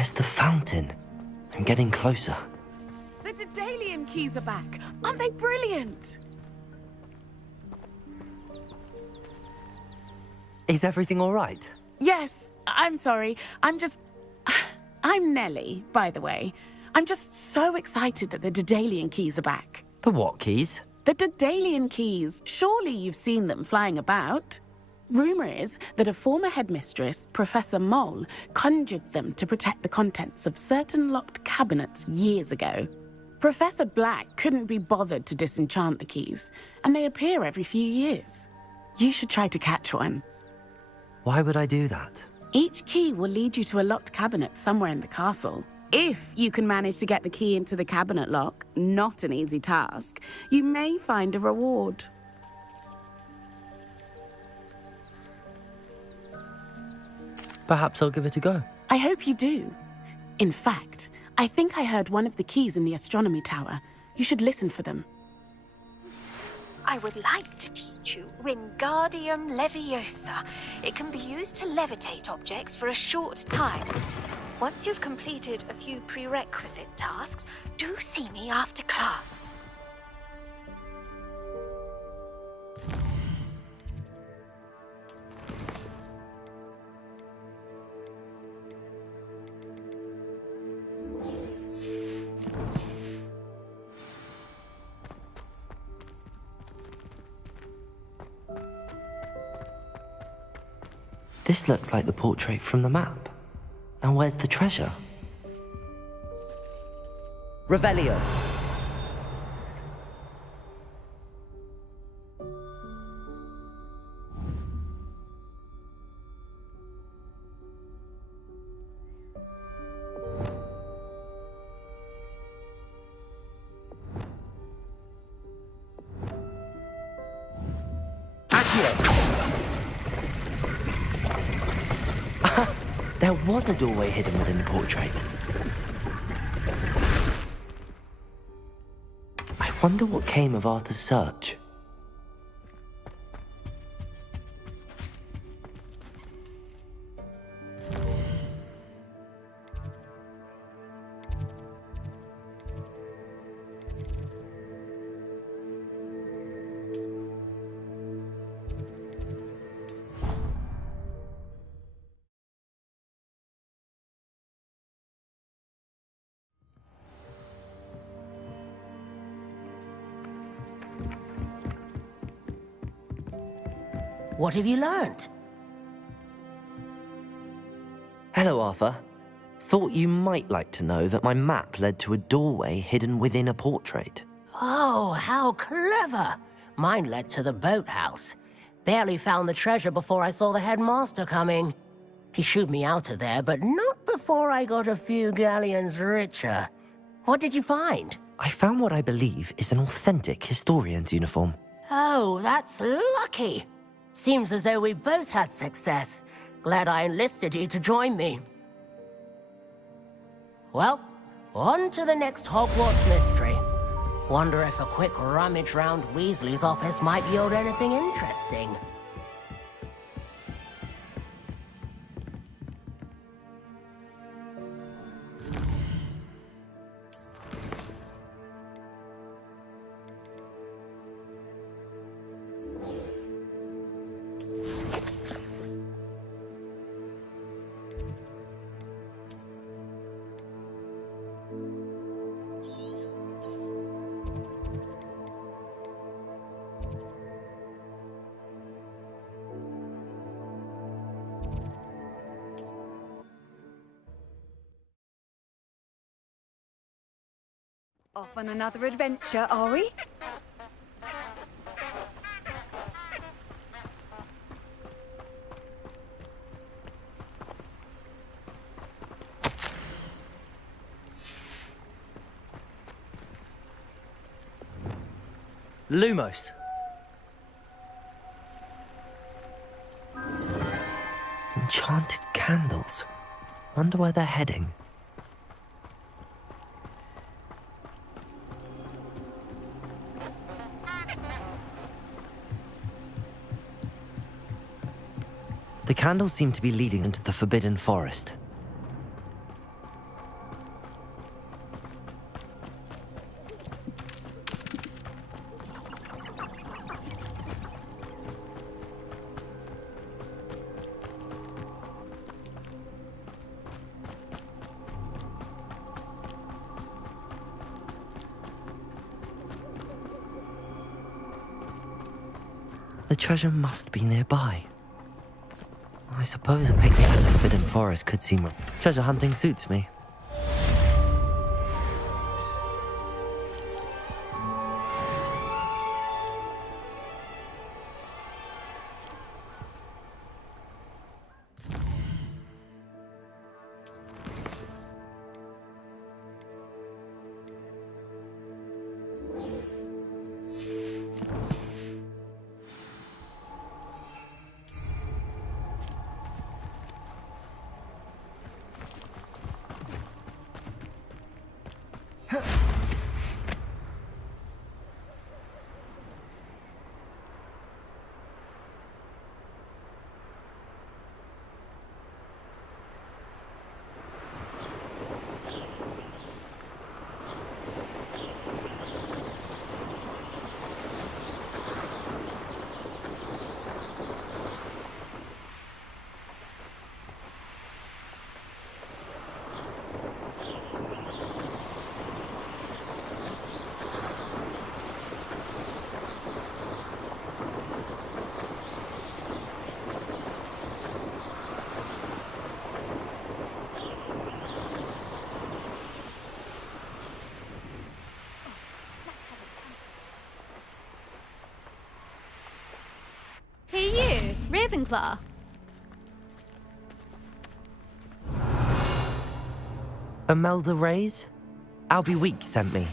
There's the fountain. I'm getting closer. The Daedalian keys are back. Aren't they brilliant? Is everything all right? Yes, I'm sorry. I'm Nellie, by the way. I'm just so excited that the Daedalian keys are back. The what keys? The Daedalian keys. Surely you've seen them flying about. Rumour is that a former headmistress, Professor Moll, conjured them to protect the contents of certain locked cabinets years ago. Professor Black couldn't be bothered to disenchant the keys, and they appear every few years. You should try to catch one. Why would I do that? Each key will lead you to a locked cabinet somewhere in the castle. If you can manage to get the key into the cabinet lock, not an easy task, you may find a reward. Perhaps I'll give it a go. I hope you do. In fact, I think I heard one of the keys in the astronomy tower. You should listen for them. I would like to teach you Wingardium Leviosa. It can be used to levitate objects for a short time. Once you've completed a few prerequisite tasks, do see me after class. This looks like the portrait from the map. And where's the treasure? Revelio. There was a doorway hidden within the portrait. I wonder what came of Arthur's search. What have you learnt? Hello, Arthur. Thought you might like to know that my map led to a doorway hidden within a portrait. Oh, how clever! Mine led to the boathouse. Barely found the treasure before I saw the headmaster coming. He shooed me out of there, but not before I got a few galleons richer. What did you find? I found what I believe is an authentic historian's uniform. Oh, that's lucky. Seems as though we both had success. Glad I enlisted you to join me. Well, on to the next Hogwarts mystery. Wonder if a quick rummage round Weasley's office might yield anything interesting. Off on another adventure, are we? Lumos. Enchanted candles. Wonder where they're heading. The candles seem to be leading into the Forbidden Forest. The treasure must be nearby. I suppose a picnic in the Forbidden Forest could seem... Treasure hunting suits me. Hey you, Ravenclaw. Imelda Reyes? Albie Week sent me.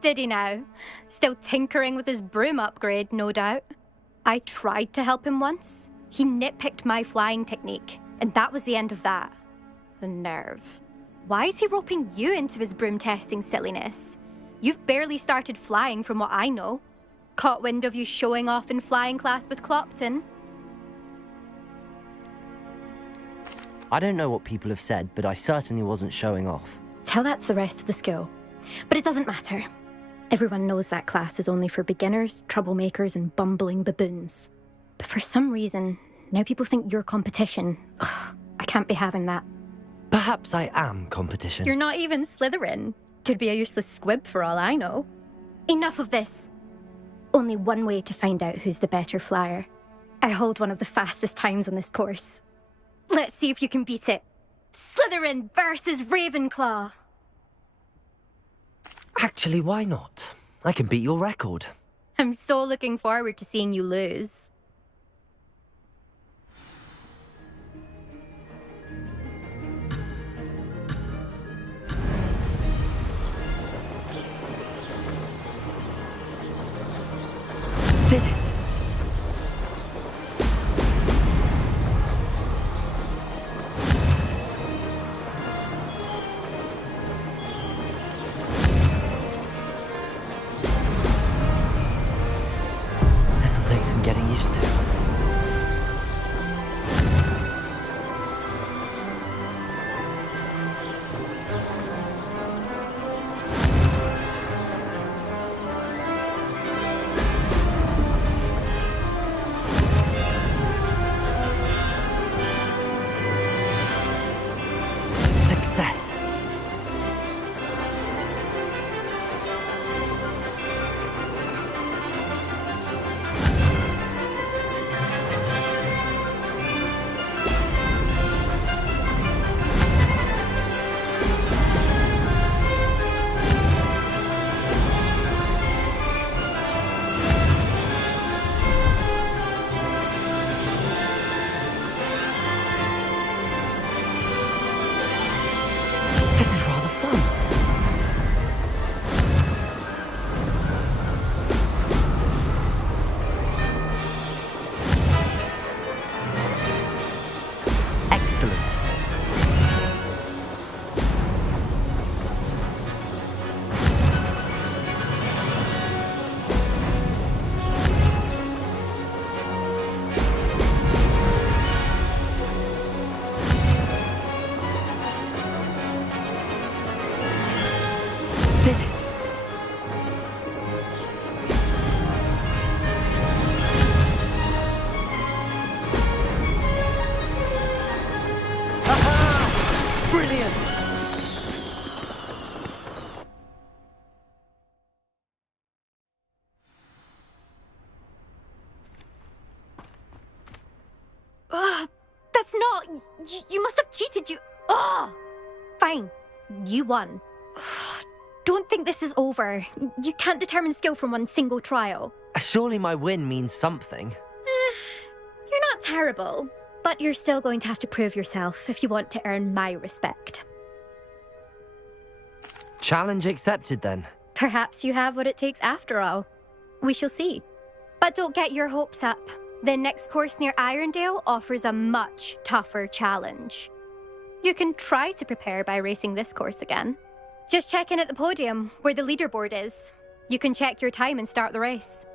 Did he now? Still tinkering with his broom upgrade, no doubt. I tried to help him once. He nitpicked my flying technique, and that was the end of that. The nerve. Why is he roping you into his broom testing silliness? You've barely started flying from what I know. Caught wind of you showing off in flying class with Clopton? I don't know what people have said, but I certainly wasn't showing off. Tell that to the rest of the school. But it doesn't matter. Everyone knows that class is only for beginners, troublemakers, and bumbling baboons. But for some reason, now people think you're competition. Ugh, I can't be having that. Perhaps I am competition. You're not even Slytherin. Could be a useless squib for all I know. Enough of this. Only one way to find out who's the better flyer. I hold one of the fastest times on this course. Let's see if you can beat it. Slytherin versus Ravenclaw. Actually, why not? I can beat your record. I'm so looking forward to seeing you lose. Did it! This'll take some getting used to. Oh, you must have cheated, you... Oh! Fine. You won. Don't think this is over. You can't determine skill from one single trial. Surely my win means something. You're not terrible, but you're still going to have to prove yourself if you want to earn my respect. Challenge accepted, then. Perhaps you have what it takes after all. We shall see. But don't get your hopes up. The next course near Irondale offers a much tougher challenge. You can try to prepare by racing this course again. Just check in at the podium, where the leaderboard is. You can check your time and start the race.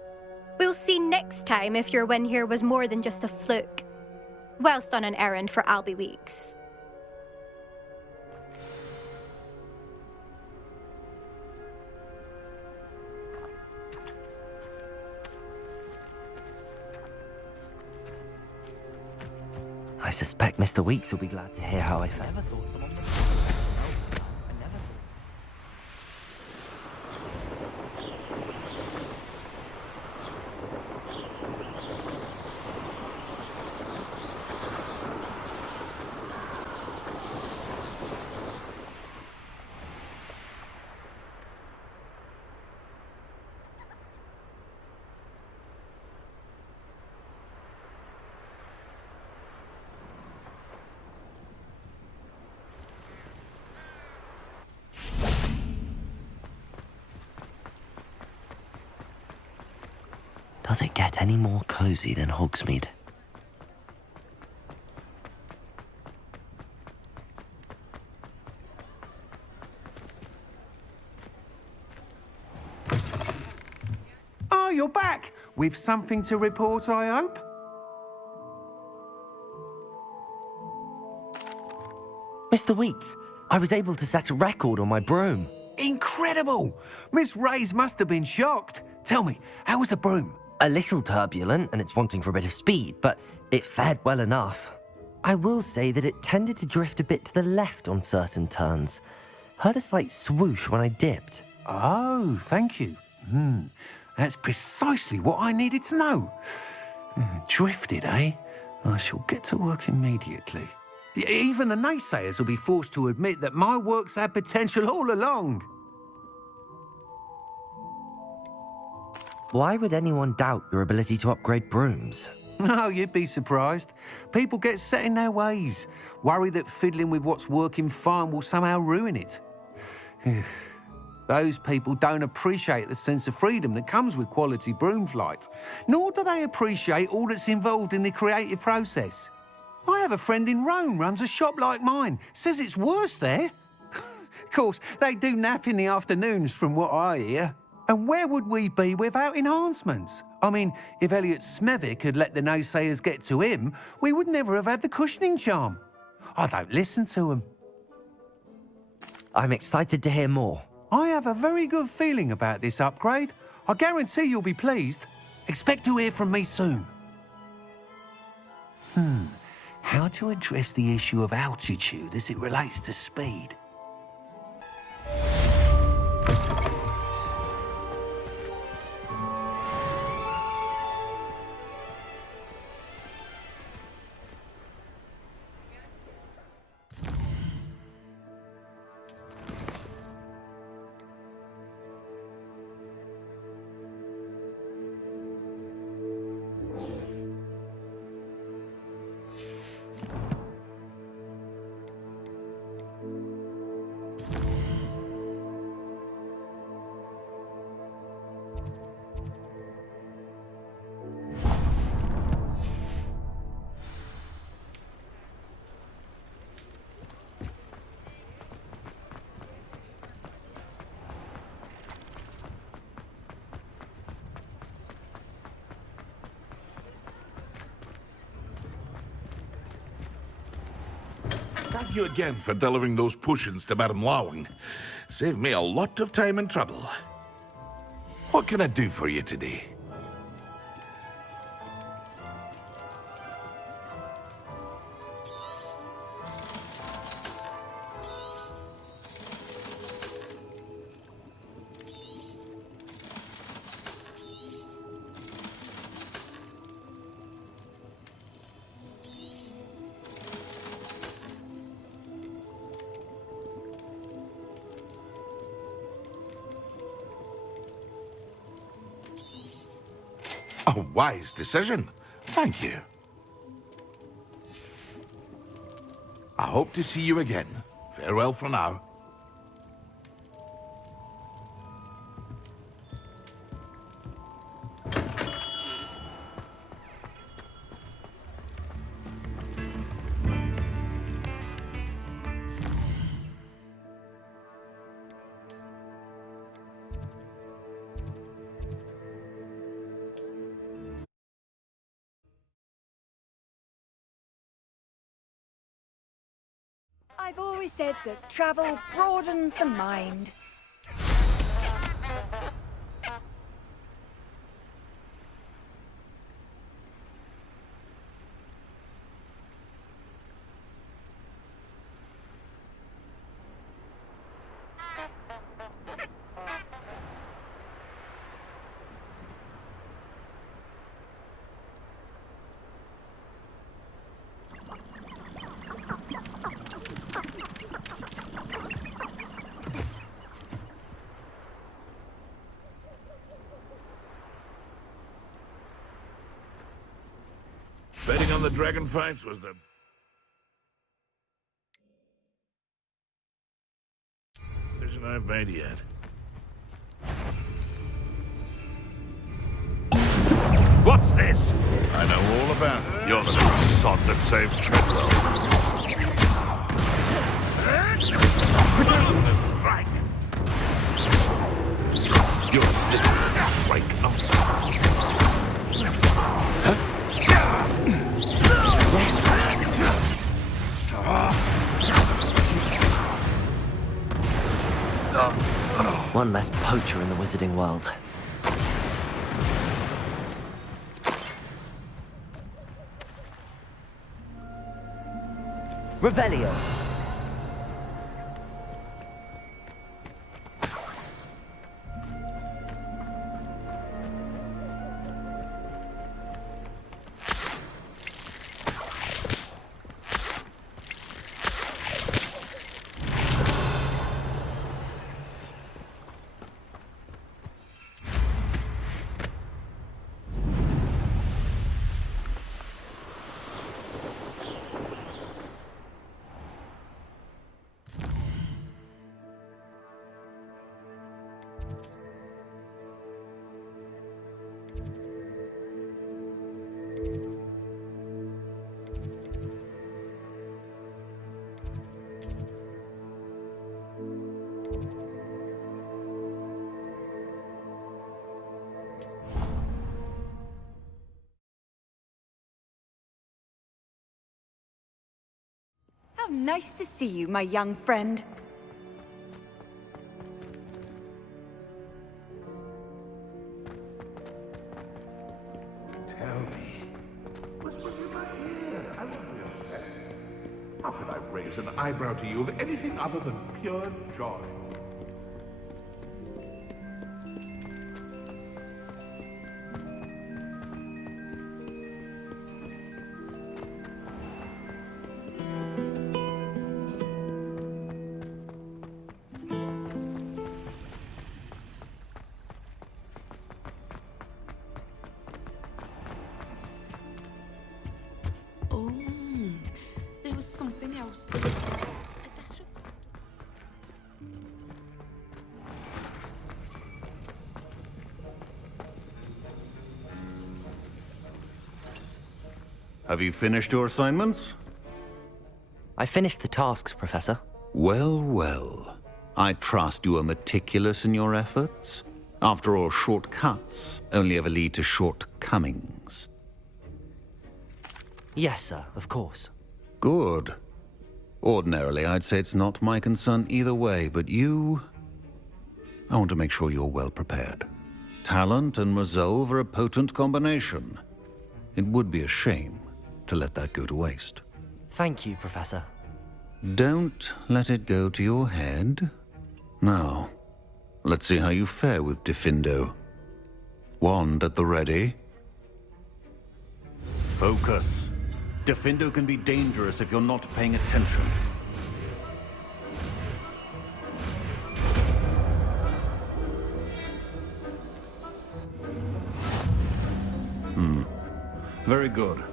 We'll see next time if your win here was more than just a fluke. Whilst on an errand for Albie Weeks. I suspect Mr. Weeks will be glad to hear how I felt. Does it get any more cozy than Hogsmeade? Oh, you're back! With something to report, I hope? Mr. Weeks, I was able to set a record on my broom. Incredible! Miss Reyes must have been shocked. Tell me, how was the broom? A little turbulent, and it's wanting for a bit of speed, but it fared well enough. I will say that it tended to drift a bit to the left on certain turns. Heard a slight swoosh when I dipped. Oh, thank you. That's precisely what I needed to know. Drifted, eh? I shall get to work immediately. Even the naysayers will be forced to admit that my work's had potential all along. Why would anyone doubt your ability to upgrade brooms? Oh, you'd be surprised. People get set in their ways, worry that fiddling with what's working fine will somehow ruin it. Those people don't appreciate the sense of freedom that comes with quality broom flight, nor do they appreciate all that's involved in the creative process. I have a friend in Rome runs a shop like mine, says it's worse there. Of course, they do nap in the afternoons from what I hear. And where would we be without enhancements? I mean, if Elliot Smethwick had let the naysayers get to him, we would never have had the cushioning charm. I don't listen to them. I'm excited to hear more. I have a very good feeling about this upgrade. I guarantee you'll be pleased. Expect to hear from me soon. How to address the issue of altitude as it relates to speed? Thank you again for delivering those potions to Madame Lawing. Saved me a lot of time and trouble. What can I do for you today? A wise decision. Thank you. I hope to see you again. Farewell for now. I've always said that travel broadens the mind. Betting on the dragon fights was the decision I've made yet. What's this? I know all about it. You're the little sod that saved Treadwell. The strike. You're a slippery break off. One less poacher in the wizarding world. Revelio. How nice to see you, my young friend. Tell me. What's in my ear? I won't be upset. How could I raise an eyebrow to you of anything other than pure joy? Something else. Have you finished your assignments? I finished the tasks, Professor. Well, well. I trust you are meticulous in your efforts. After all, shortcuts only ever lead to shortcomings. Yes, sir, of course. Good. Ordinarily, I'd say it's not my concern either way, but you... I want to make sure you're well prepared. Talent and resolve are a potent combination. It would be a shame to let that go to waste. Thank you, Professor. Don't let it go to your head. Now, let's see how you fare with Diffindo. Wand at the ready. Focus. Diffindo can be dangerous if you're not paying attention. good.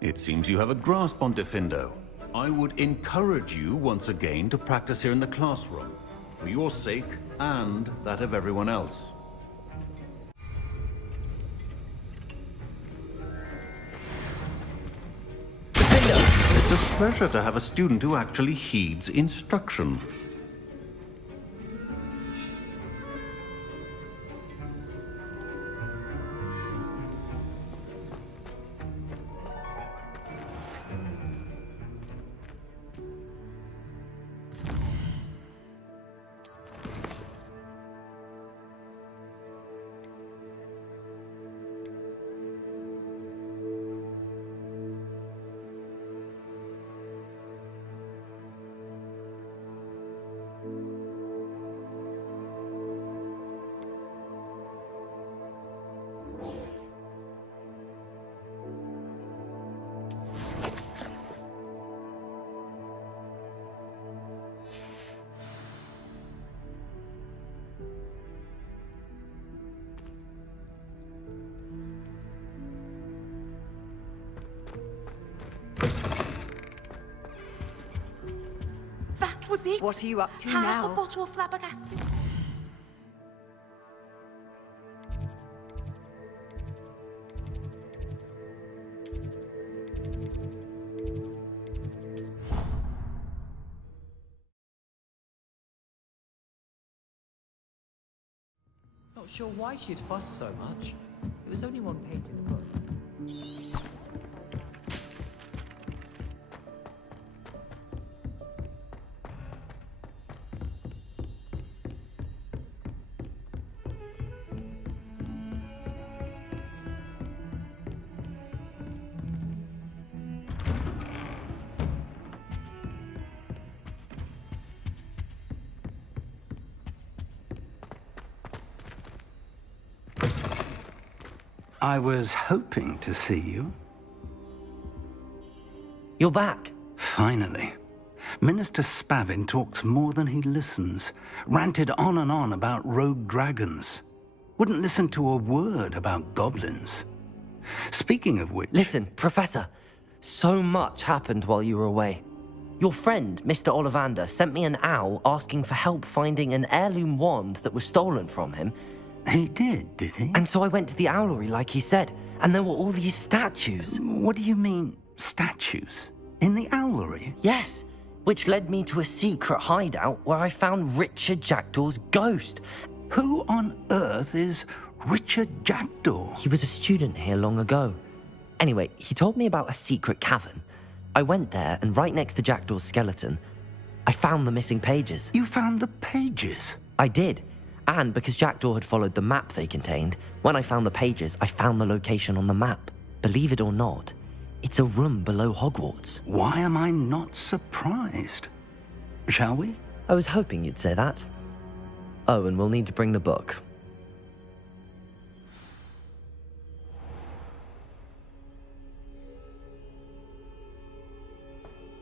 It seems you have a grasp on Diffindo. I would encourage you once again to practice here in the classroom, for your sake and that of everyone else. It's a pleasure to have a student who actually heeds instruction. Was it? What are you up to now? Half a bottle of flabbergasted. Not sure why she'd fuss so much. It was only one page in the book. I was hoping to see you. You're back. Finally. Minister Spavin talks more than he listens. Ranted on and on about rogue dragons. Wouldn't listen to a word about goblins. Speaking of which... Listen, Professor. So much happened while you were away. Your friend, Mr. Ollivander, sent me an owl asking for help finding an heirloom wand that was stolen from him. He did he? And so I went to the owlery like he said, and there were all these statues. What do you mean, statues? In the owlery? Yes, which led me to a secret hideout where I found Richard Jackdaw's ghost. Who on earth is Richard Jackdaw? He was a student here long ago. Anyway, he told me about a secret cavern. I went there, and right next to Jackdaw's skeleton, I found the missing pages. You found the pages? I did. And because Jackdaw had followed the map they contained, when I found the pages, I found the location on the map. Believe it or not, it's a room below Hogwarts. Why am I not surprised? Shall we? I was hoping you'd say that. Oh, and we'll need to bring the book.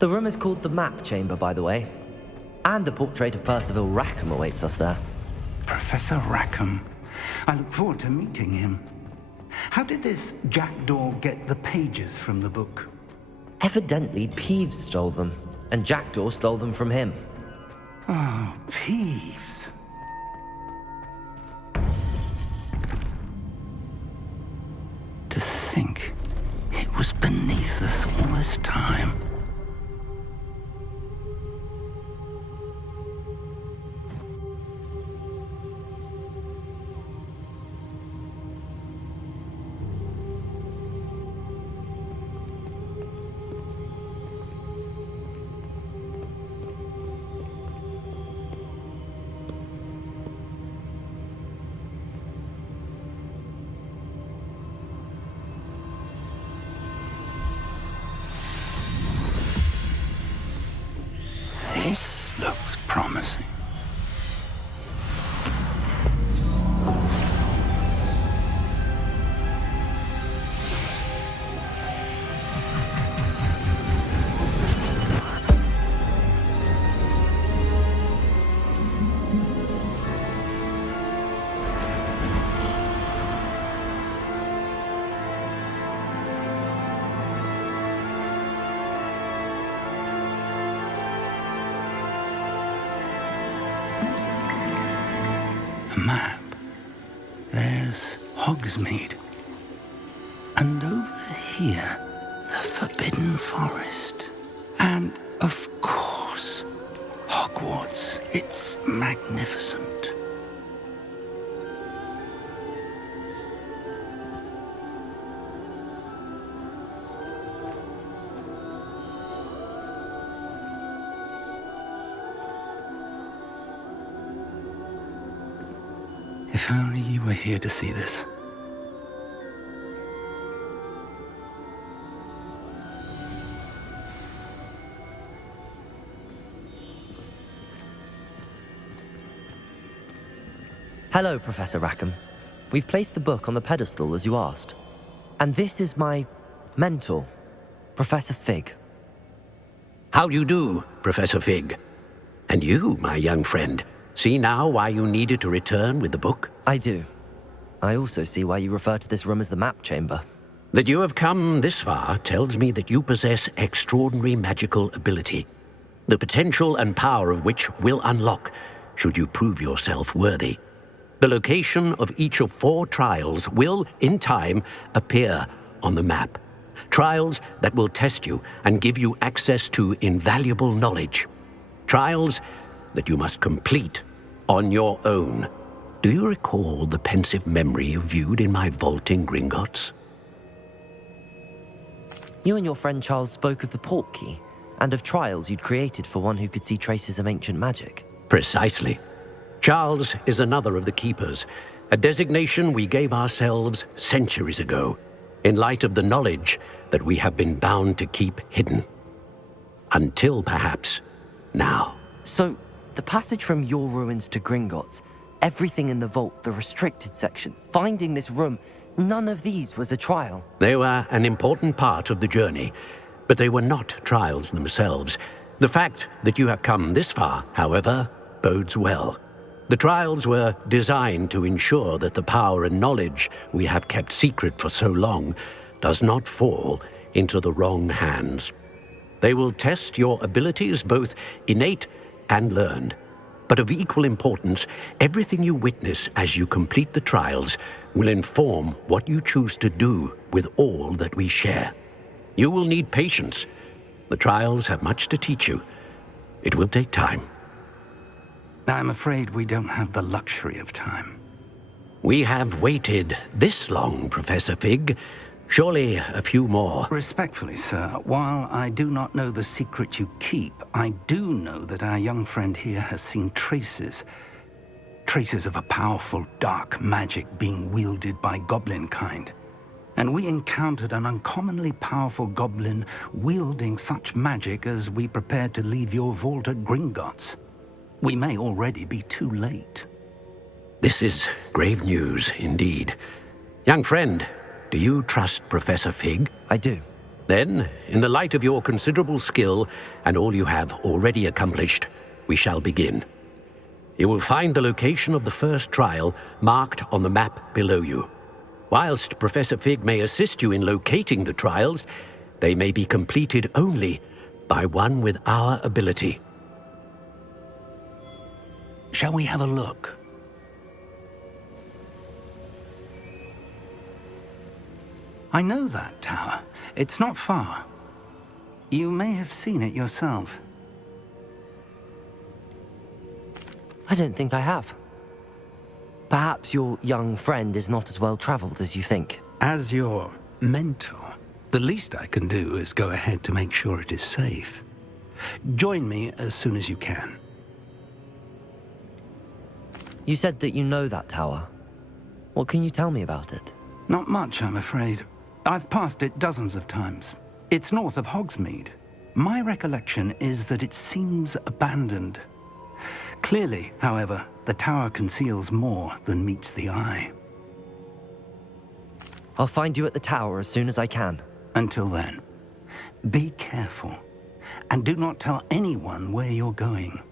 The room is called the Map Chamber, by the way. And a portrait of Percival Rackham awaits us there. Professor Rackham. I look forward to meeting him. How did this Jackdaw get the pages from the book? Evidently, Peeves stole them, and Jackdaw stole them from him. Oh, Peeves. To think it was beneath us all this time. map. There's Hogsmeade. And over here, the Forbidden Forest. And, of course, Hogwarts. It's magnificent. If only you were here to see this. Hello, Professor Rackham. We've placed the book on the pedestal as you asked. And this is my mentor, Professor Fig. How do you do, Professor Fig? And you, my young friend, see now why you needed to return with the book? I do. I also see why you refer to this room as the map chamber. That you have come this far tells me that you possess extraordinary magical ability, the potential and power of which will unlock should you prove yourself worthy. The location of each of 4 trials will, in time, appear on the map. Trials that will test you and give you access to invaluable knowledge. Trials that you must complete on your own. Do you recall the pensive memory you viewed in my vault in Gringotts? You and your friend Charles spoke of the portkey, and of trials you'd created for one who could see traces of ancient magic. Precisely. Charles is another of the keepers, a designation we gave ourselves centuries ago, in light of the knowledge that we have been bound to keep hidden. Until, perhaps, now. So, the passage from your ruins to Gringotts, everything in the vault, the restricted section, finding this room, none of these was a trial. They were an important part of the journey, but they were not trials themselves. The fact that you have come this far, however, bodes well. The trials were designed to ensure that the power and knowledge we have kept secret for so long does not fall into the wrong hands. They will test your abilities, both innate and learned. But of equal importance, everything you witness as you complete the trials will inform what you choose to do with all that we share. You will need patience. The trials have much to teach you. It will take time. I'm afraid we don't have the luxury of time. We have waited this long, Professor Fig. Surely a few more. Respectfully, sir, while I do not know the secret you keep, I do know that our young friend here has seen traces of a powerful dark magic being wielded by goblin kind. And we encountered an uncommonly powerful goblin wielding such magic as we prepared to leave your vault at Gringotts. We may already be too late. This is grave news indeed. Young friend, do you trust Professor Fig? I do. Then, in the light of your considerable skill and all you have already accomplished, we shall begin. You will find the location of the first trial marked on the map below you. Whilst Professor Fig may assist you in locating the trials, they may be completed only by one with our ability. Shall we have a look? I know that tower. It's not far. You may have seen it yourself. I don't think I have. Perhaps your young friend is not as well traveled as you think. As your mentor, the least I can do is go ahead to make sure it is safe. Join me as soon as you can. You said that you know that tower. What can you tell me about it? Not much, I'm afraid. I've passed it dozens of times. It's north of Hogsmeade. My recollection is that it seems abandoned. Clearly, however, the tower conceals more than meets the eye. I'll find you at the tower as soon as I can. Until then, be careful, and do not tell anyone where you're going.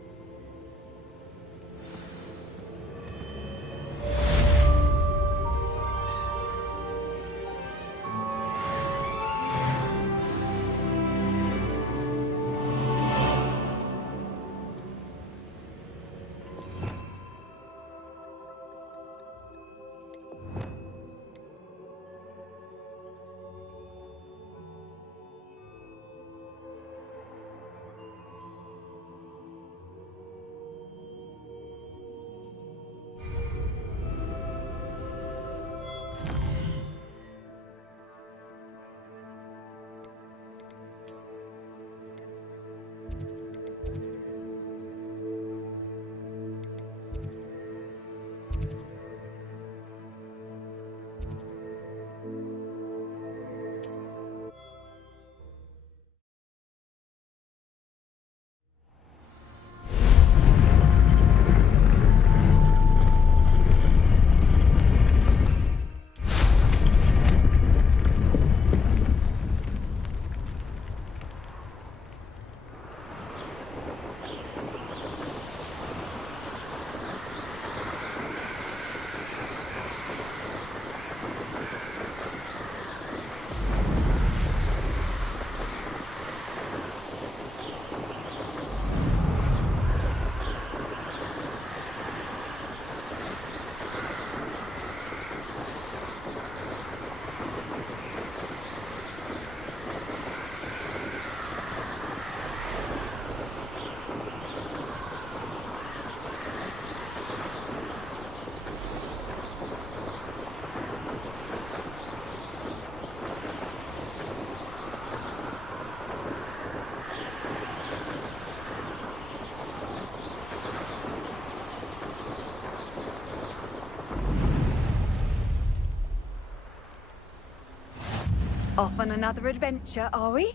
Off on another adventure, are we?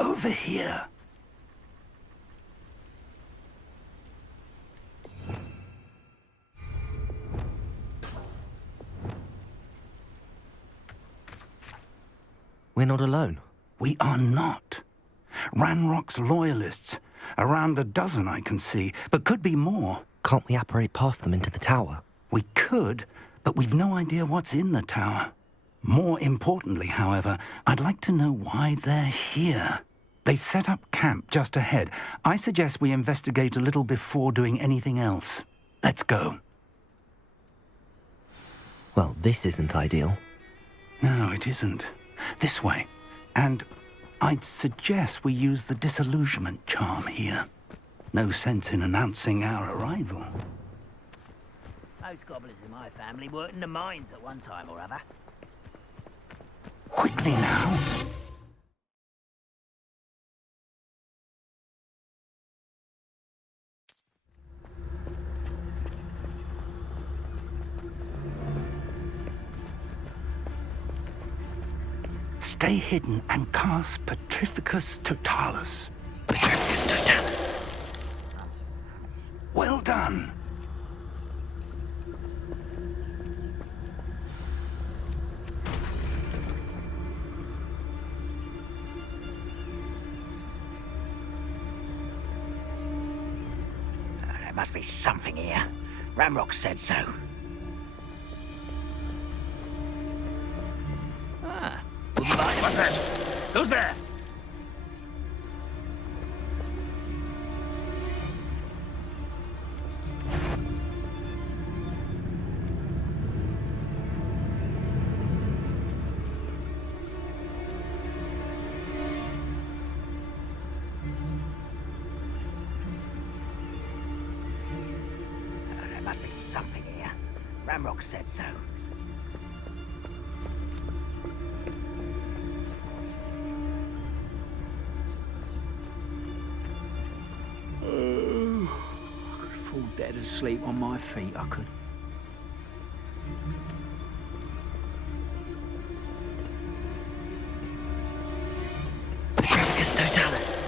Over here. We're not alone. We are not. Ranrock's loyalists. Around a dozen I can see, but could be more. Can't we apparate past them into the tower? We could, but we've no idea what's in the tower. More importantly, however, I'd like to know why they're here. They've set up camp just ahead. I suggest we investigate a little before doing anything else. Let's go. Well, this isn't ideal. No, it isn't. This way. And I'd suggest we use the disillusionment charm here. No sense in announcing our arrival. Most goblins in my family worked in the mines at one time or other. Quickly now. Stay hidden and cast Petrificus Totalis. Petrificus Totalis. Well done. There must be something here. Ranrock said so. What's that? Who's there? There must be something here. Ranrock said so. Fall dead asleep on my feet, I could. Petrificus Totalis.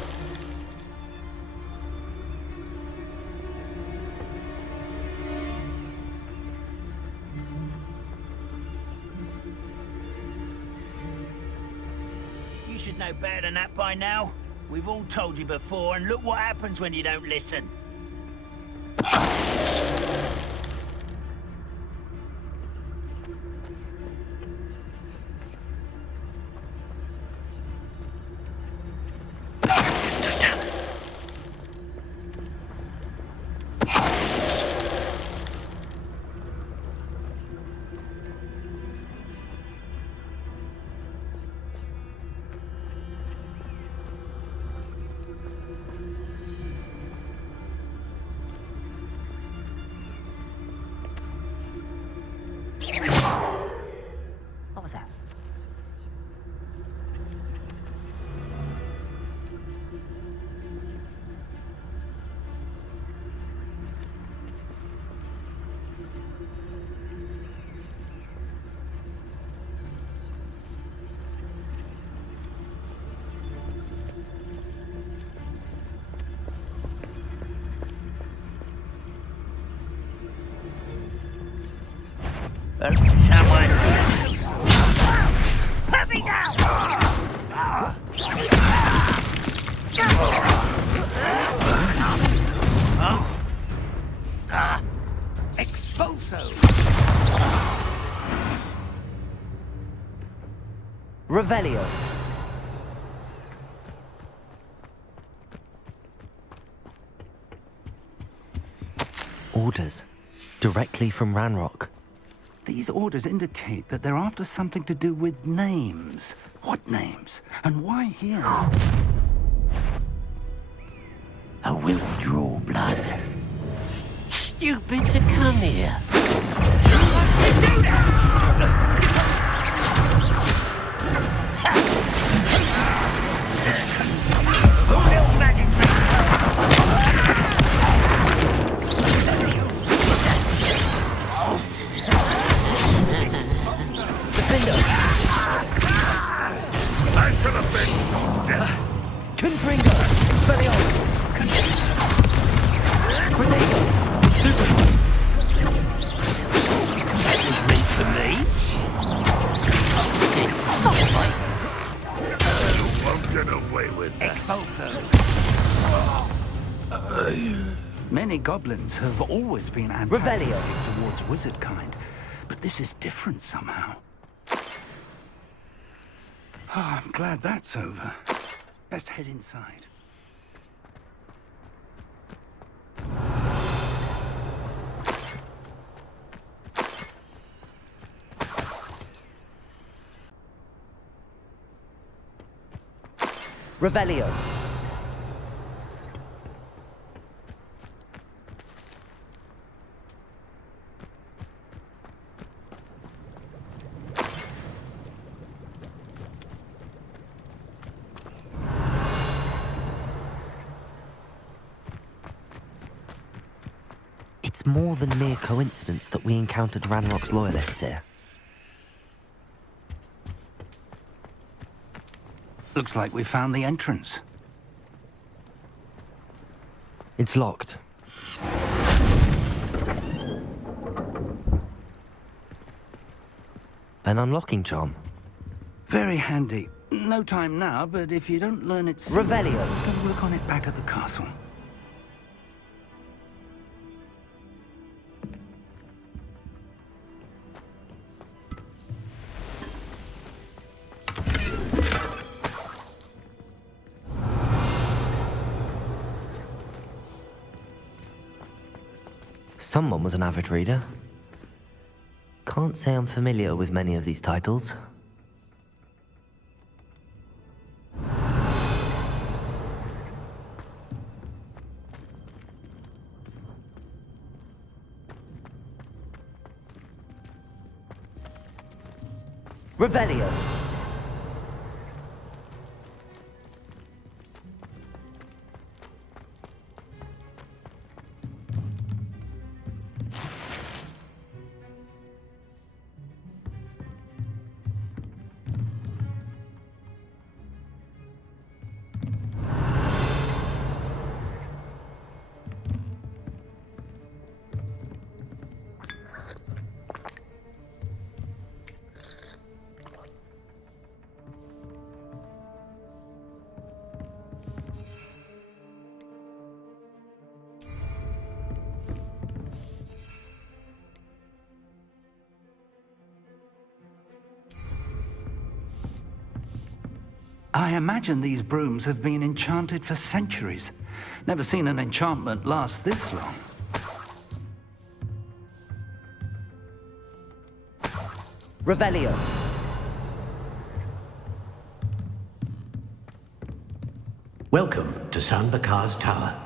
You should know better than that by now. We've all told you before, and look what happens when you don't listen. Petrificus Totalis. What was that? Someone's here. Put me down! Expulso! Revelio. Orders. Directly from Ranrock. These orders indicate that they're after something to do with names. What names? And why here? I will draw blood. Stupid to come here. Many goblins have always been antagonistic towards wizard kind, but this is different somehow. Oh, I'm glad that's over. Let's head inside. Revelio. It's more than mere coincidence that we encountered Ranrock's loyalists here. Looks like we found the entrance. It's locked. An unlocking charm. Very handy. No time now, but if you don't learn it soon, Revelio. you can work on it back at the castle. Someone was an avid reader. Can't say I'm familiar with many of these titles. Revelio. I imagine these brooms have been enchanted for centuries. Never seen an enchantment last this long. Revelio. Welcome to San Bakar's Tower.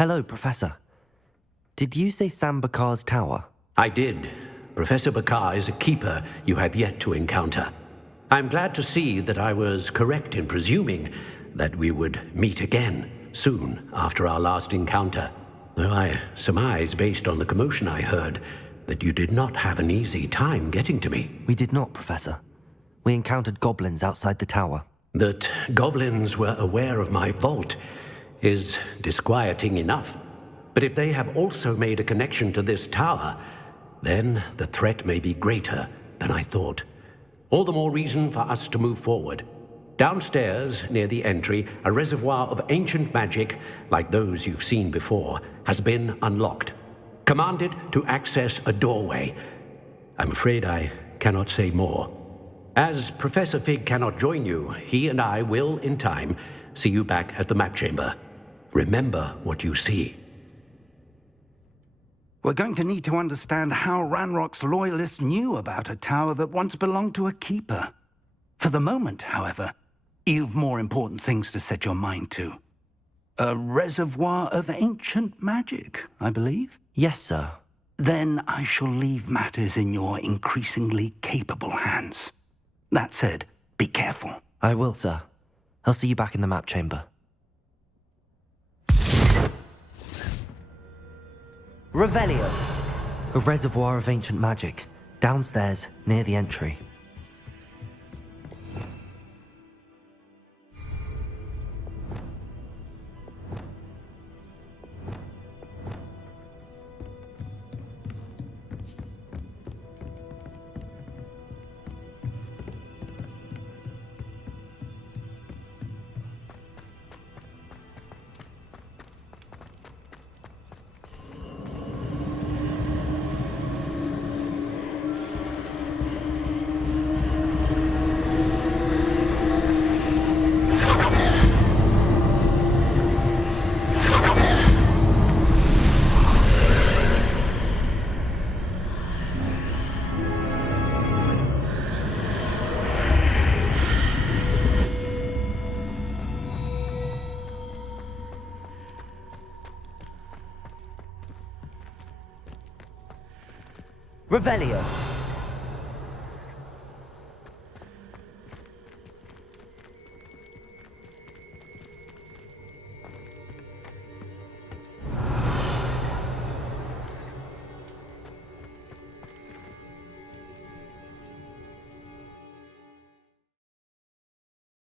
Hello, Professor. Did you say Sam Bakar's tower? I did. Professor Bakar is a keeper you have yet to encounter. I'm glad to see that I was correct in presuming that we would meet again soon after our last encounter. Though I surmise, based on the commotion I heard, that you did not have an easy time getting to me. We did not, Professor. We encountered goblins outside the tower. That goblins were aware of my vault is disquieting enough. But if they have also made a connection to this tower, then the threat may be greater than I thought. All the more reason for us to move forward. Downstairs, near the entry, a reservoir of ancient magic, like those you've seen before, has been unlocked. Commanded to access a doorway. I'm afraid I cannot say more. As Professor Fig cannot join you, he and I will, in time, see you back at the map chamber. Remember what you see. We're going to need to understand how Ranrock's loyalists knew about a tower that once belonged to a keeper. For the moment, however, you've more important things to set your mind to. A reservoir of ancient magic, I believe? Yes, sir. Then I shall leave matters in your increasingly capable hands. That said, be careful. I will, sir. I'll see you back in the map chamber. Revelio. A reservoir of ancient magic, downstairs, near the entry. Revelio.